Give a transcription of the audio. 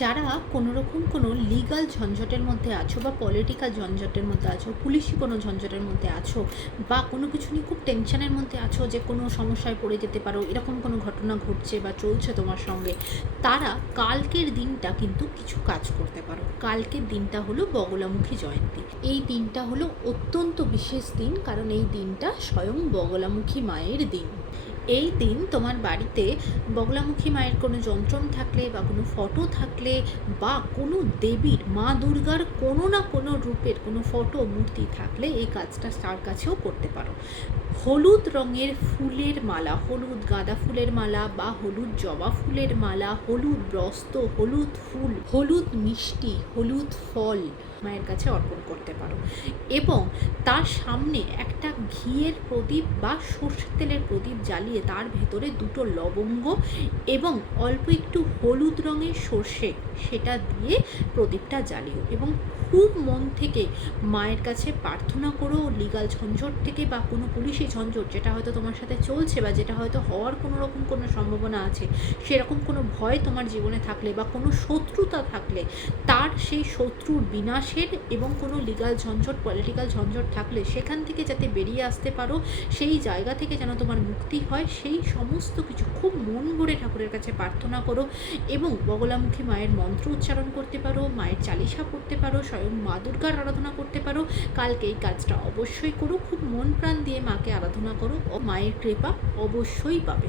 যারা কোনোরকম কোনো লিগাল ঝঞ্ঝটের মধ্যে আছো বা পলিটিক্যাল ঝঞ্ঝটের মধ্যে আছো, পুলিশি কোনো ঝঞ্ঝটের মধ্যে আছো, বা কোনো কিছু নিয়ে খুব টেনশনের মধ্যে আছো যে কোনো সমস্যায় পড়ে যেতে পারো, এরকম কোনো ঘটনা ঘটছে বা চলছে তোমার সঙ্গে, তারা কালকের দিনটা কিন্তু কিছু কাজ করতে পারো। কালকের দিনটা হলো বগলামুখী জয়ন্তী। এই দিনটা হলো অত্যন্ত বিশেষ দিন, কারণ এই দিনটা স্বয়ং বগলামুখী মায়ের দিন। এই দিন তোমার বাড়িতে বগলামুখী মায়ের কোনো যন্ত্রণ থাকলে বা কোনো ফটো থাকলে বা কোনো দেবীর, মা দুর্গার কোনো না কোনো রূপের কোনো ফটো মূর্তি থাকলে এই কাজটা তার কাছেও করতে পারো। হলুদ রঙের ফুলের মালা, হলুদ গাঁদা ফুলের মালা বা হলুদ জবা ফুলের মালা, হলুদ বস্ত্র, হলুদ ফুল, হলুদ মিষ্টি, হলুদ ফল মায়ের কাছে অর্পণ করতে পারো। এবং তার সামনে একটা ঘিয়ের প্রদীপ বা সর্ষের তেলের প্রদীপ জ্বালিয়ে তার ভেতরে দুটো লবঙ্গ এবং অল্প একটু হলুদ রঙের সর্ষে সেটা দিয়ে প্রদীপটা জ্বালিও এবং খুব মন থেকে মায়ের কাছে প্রার্থনা করো লিগাল ঝঞ্ঝট থেকে বা কোনো পুলিশি ঝঞ্ঝট যেটা হয়তো তোমার সাথে চলছে বা যেটা হয়তো হওয়ার কোনো রকম কোনো সম্ভাবনা আছে, সেরকম কোনো ভয় তোমার জীবনে থাকলে বা কোনো শত্রুতা থাকলে তার সেই শত্রুর বিনাশের এবং কোনো লিগাল ঝঞ্ঝট, পলিটিক্যাল ঝঞ্ঝট থাকলে সেখান থেকে যাতে বেরিয়ে আসতে পারো, সেই জায়গা থেকে যেন তোমার মুক্তি হয়, সেই সমস্ত কিছু খুব মন ভরে ঠাকুরের কাছে প্রার্থনা করো এবং বগলামুখী মায়ের মন্ত্র উচ্চারণ করতে পারো, মায়ের চালিশা পড়তে পারো, স্বয়ং মা দুর্গার আরাধনা করতে পারো। কালকে এই কাজটা অবশ্যই করো, খুব মন প্রাণ দিয়ে মাকে আরাধনা করো ও মায়ের কৃপা অবশ্যই পাবে।